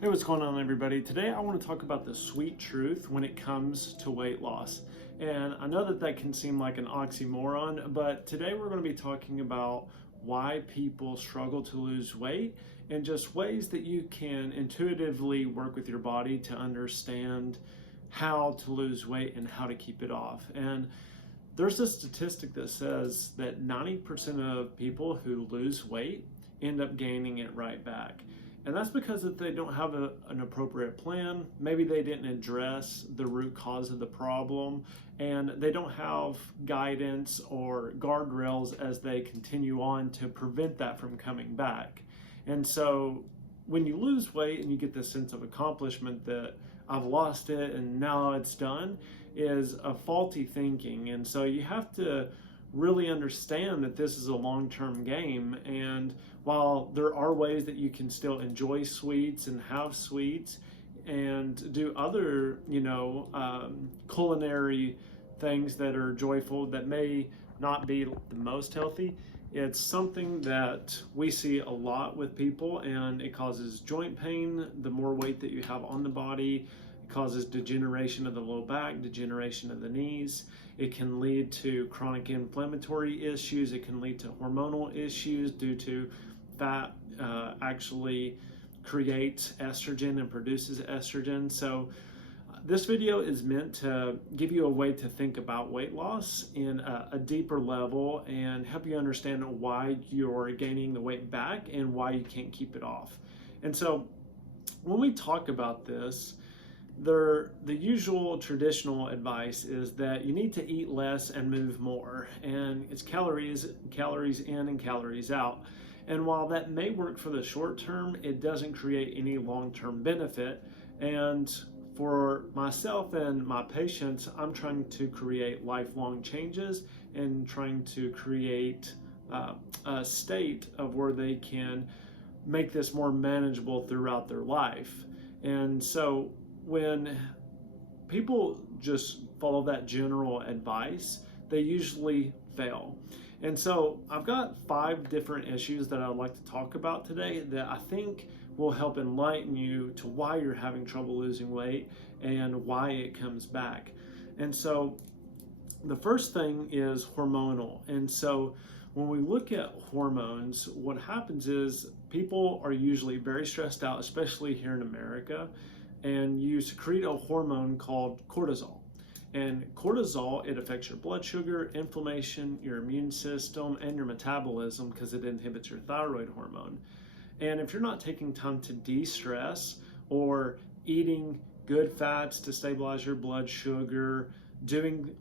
Hey, what's going on, everybody? Today I want to talk about the sweet truth when it comes to weight loss. And I know that can seem like an oxymoron, but today we're going to be talking about why people struggle to lose weight and just ways that you can intuitively work with your body to understand how to lose weight and how to keep it off. And there's a statistic that says that 90% of people who lose weight end up gaining it right back. And that's because if they don't have an appropriate plan, maybe they didn't address the root cause of the problem, and they don't have guidance or guardrails as they continue on to prevent that from coming back. And so when you lose weight and you get this sense of accomplishment that I've lost it and now it's done, is a faulty thinking. And so you have to really understand that this is a long-term game, and while there are ways that you can still enjoy sweets and have sweets and do other culinary things that are joyful that may not be the most healthy, it's something that we see a lot with people, and it causes joint pain. The more weight that you have on the body, it causes degeneration of the low back, degeneration of the knees. It can lead to chronic inflammatory issues. It can lead to hormonal issues due to fat actually creates estrogen and produces estrogen. So this video is meant to give you a way to think about weight loss in a deeper level and help you understand why you're gaining the weight back and why you can't keep it off. And so when we talk about this, the usual traditional advice is that you need to eat less and move more, and it's calories in and calories out. And while that may work for the short term, it doesn't create any long-term benefit. And for myself and my patients, I'm trying to create lifelong changes and trying to create a state of where they can make this more manageable throughout their life. And so when people just follow that general advice, they usually fail. And so I've got 5 different issues that I'd like to talk about today that I think will help enlighten you to why you're having trouble losing weight and why it comes back. And so the first thing is hormonal. And so when we look at hormones, what happens is people are usually very stressed out, especially here in America, and you secrete a hormone called cortisol. And cortisol, it affects your blood sugar, inflammation, your immune system, and your metabolism because it inhibits your thyroid hormone. And if you're not taking time to de-stress or eating good fats to stabilize your blood sugar, eating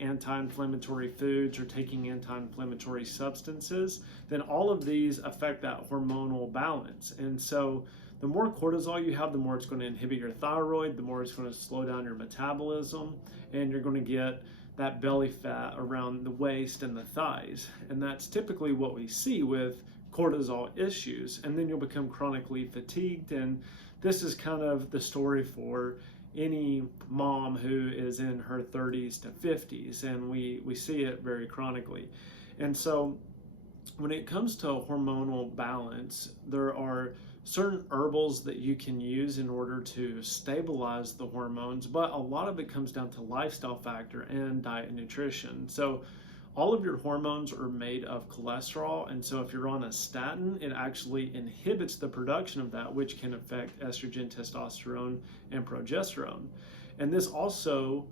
anti-inflammatory foods or taking anti-inflammatory substances, then all of these affect that hormonal balance. And so the more cortisol you have, the more it's going to inhibit your thyroid, the more it's going to slow down your metabolism, and you're going to get that belly fat around the waist and the thighs. And that's typically what we see with cortisol issues. And then you'll become chronically fatigued. And this is kind of the story for any mom who is in her 30s to 50s. And we see it very chronically. And so when it comes to hormonal balance, there are certain herbals that you can use in order to stabilize the hormones, but a lot of it comes down to lifestyle factor and diet and nutrition. So all of your hormones are made of cholesterol, and so if you're on a statin, it actually inhibits the production of that, which can affect estrogen, testosterone, and progesterone. And this also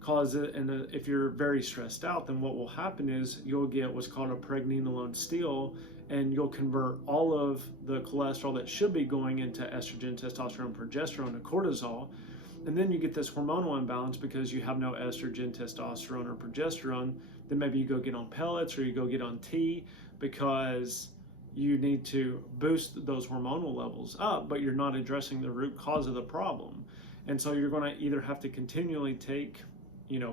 causes, and if you're very stressed out, then what will happen is you'll get what's called a pregnenolone steal, and you'll convert all of the cholesterol that should be going into estrogen, testosterone, progesterone to cortisol. And then you get this hormonal imbalance because you have no estrogen, testosterone, or progesterone. Then maybe you go get on pellets or you go get on tea because you need to boost those hormonal levels up, but you're not addressing the root cause of the problem. And so you're going to either have to continually take,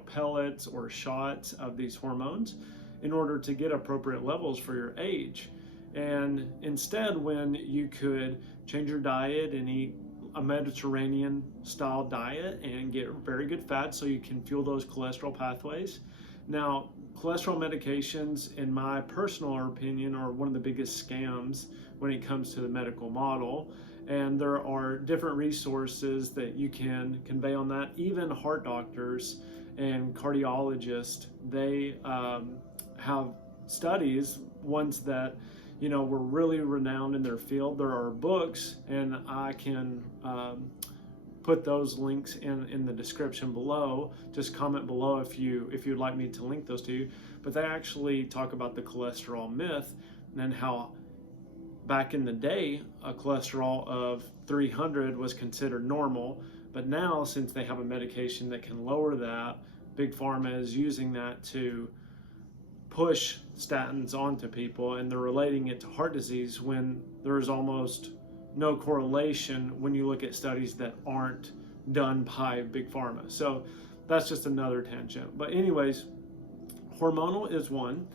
pellets or shots of these hormones in order to get appropriate levels for your age. And instead, when you could change your diet and eat a Mediterranean style diet and get very good fats so you can fuel those cholesterol pathways. Now, cholesterol medications, in my personal opinion, are one of the biggest scams when it comes to the medical model. And there are different resources that you can convey on that. Even heart doctors and cardiologists, they have studies, ones that were really renowned in their field. There are books, and I can put those links in the description below. Just comment below if you'd like me to link those to you. But they actually talk about the cholesterol myth and how back in the day a cholesterol of 300 was considered normal, but now since they have a medication that can lower that, Big Pharma is using that to push statins onto people, and they're relating it to heart disease when there's almost no correlation when you look at studies that aren't done by Big Pharma. So that's just another tangent. But anyways, hormonal is one.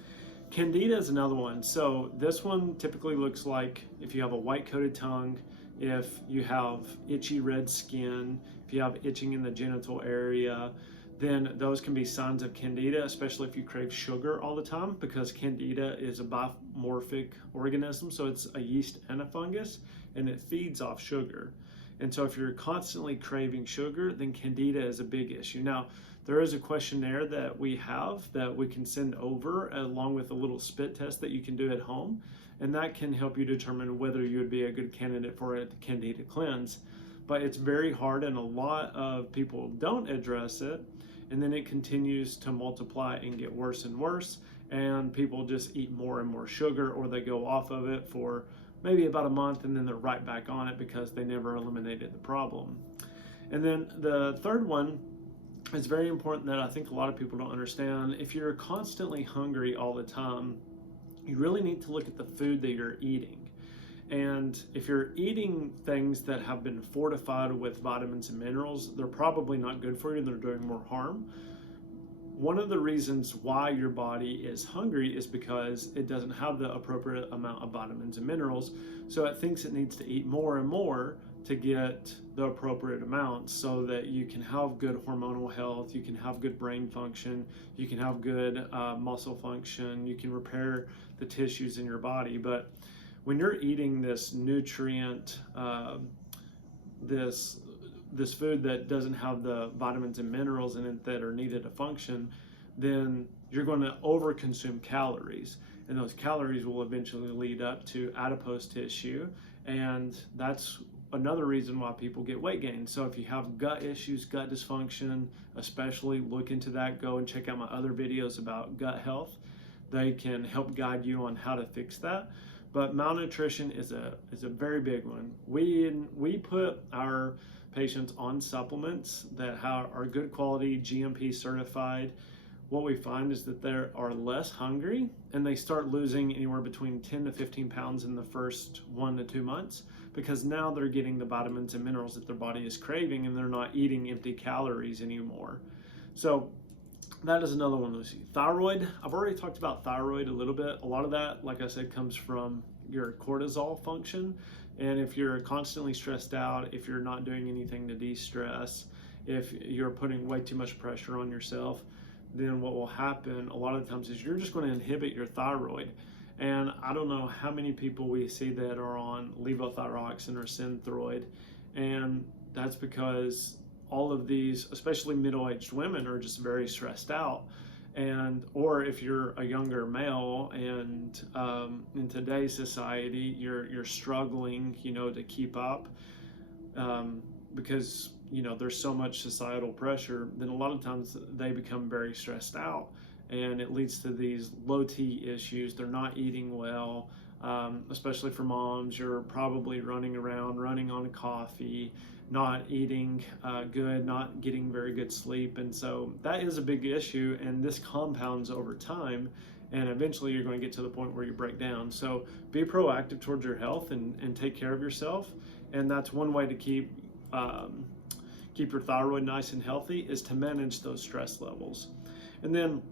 Candida is another one. So this one typically looks like if you have a white coated tongue, if you have itchy red skin, if you have itching in the genital area, then those can be signs of Candida, especially if you crave sugar all the time, because Candida is a bimorphic organism. So it's a yeast and a fungus, and it feeds off sugar. And so if you're constantly craving sugar, then Candida is a big issue. Now, there is a questionnaire that we have that we can send over along with a little spit test that you can do at home, and that can help you determine whether you would be a good candidate for a Candida cleanse. But it's very hard, and a lot of people don't address it, and then it continues to multiply and get worse and worse, and people just eat more and more sugar, or they go off of it for maybe about a month and then they're right back on it because they never eliminated the problem. And then the third one is very important that I think a lot of people don't understand. If you're constantly hungry all the time, you really need to look at the food that you're eating. And if you're eating things that have been fortified with vitamins and minerals, they're probably not good for you and they're doing more harm. One of the reasons why your body is hungry is because it doesn't have the appropriate amount of vitamins and minerals. So it thinks it needs to eat more and more to get the appropriate amounts so that you can have good hormonal health, you can have good brain function, you can have good muscle function, you can repair the tissues in your body. But when you're eating this nutrient, this food that doesn't have the vitamins and minerals in it that are needed to function, then you're going to overconsume calories, and those calories will eventually lead up to adipose tissue, and that's another reason why people get weight gain. So if you have gut issues, gut dysfunction, especially look into that. Go and check out my other videos about gut health. They can help guide you on how to fix that. But malnutrition is a very big one. We put our patients on supplements that are good quality, GMP certified. What we find is that they are less hungry, and they start losing anywhere between 10 to 15 pounds in the first 1 to 2 months, because now they're getting the vitamins and minerals that their body is craving, and they're not eating empty calories anymore. So that is another one we see. Thyroid, I've already talked about thyroid a little bit. A lot of that, like I said, comes from your cortisol function. And if you're constantly stressed out, if you're not doing anything to de-stress, if you're putting way too much pressure on yourself, then what will happen a lot of the times is you're just going to inhibit your thyroid. And I don't know how many people we see that are on levothyroxine or Synthroid, and that's because all of these, especially middle-aged women, are just very stressed out. And or if you're a younger male and in today's society you're struggling to keep up because there's so much societal pressure, then a lot of times they become very stressed out, and it leads to these low T issues. They're not eating well, especially for moms. You're probably running around, running on coffee, not eating good, not getting very good sleep. And so that is a big issue, and this compounds over time, and eventually you're going to get to the point where you break down. So be proactive towards your health and take care of yourself. And that's one way to keep your thyroid nice and healthy, is to manage those stress levels. And then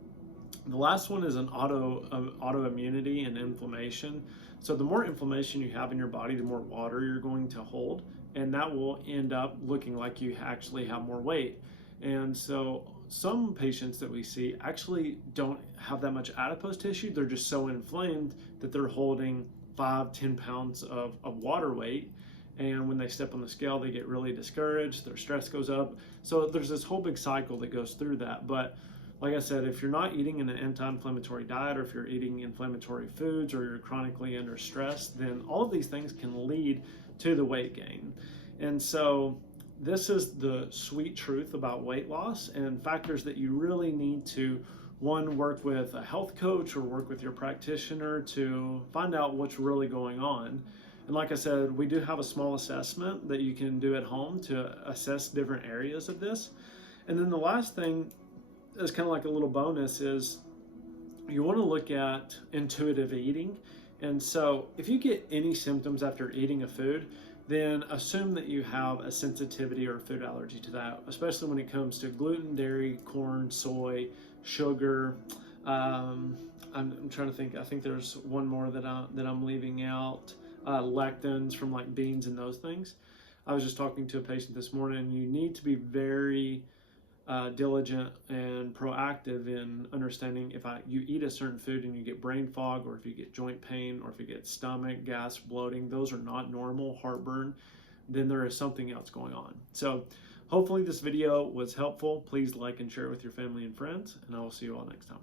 the last one is an autoimmunity and inflammation. So the more inflammation you have in your body, the more water you're going to hold, and that will end up looking like you actually have more weight. And so some patients that we see actually don't have that much adipose tissue. They're just so inflamed that they're holding 5-10 pounds of water weight, and when they step on the scale, they get really discouraged, their stress goes up. So there's this whole big cycle that goes through that. But like I said, if you're not eating an anti-inflammatory diet, or if you're eating inflammatory foods, or you're chronically under stress, then all of these things can lead to the weight gain. And so this is the sweet truth about weight loss, and factors that you really need to, one, work with a health coach or work with your practitioner to find out what's really going on. And like I said, we do have a small assessment that you can do at home to assess different areas of this. And then the last thing is kind of like a little bonus is you want to look at intuitive eating. And so if you get any symptoms after eating a food, then assume that you have a sensitivity or a food allergy to that, especially when it comes to gluten, dairy, corn, soy, sugar. I'm trying to think. I think there's one more that I'm leaving out. Lectins from like beans and those things. I was just talking to a patient this morning, and you need to be very diligent and proactive in understanding if you eat a certain food and you get brain fog, or if you get joint pain, or if you get stomach, gas, bloating, those are not normal, heartburn, then there is something else going on. So hopefully this video was helpful. Please like and share it with your family and friends, and I will see you all next time.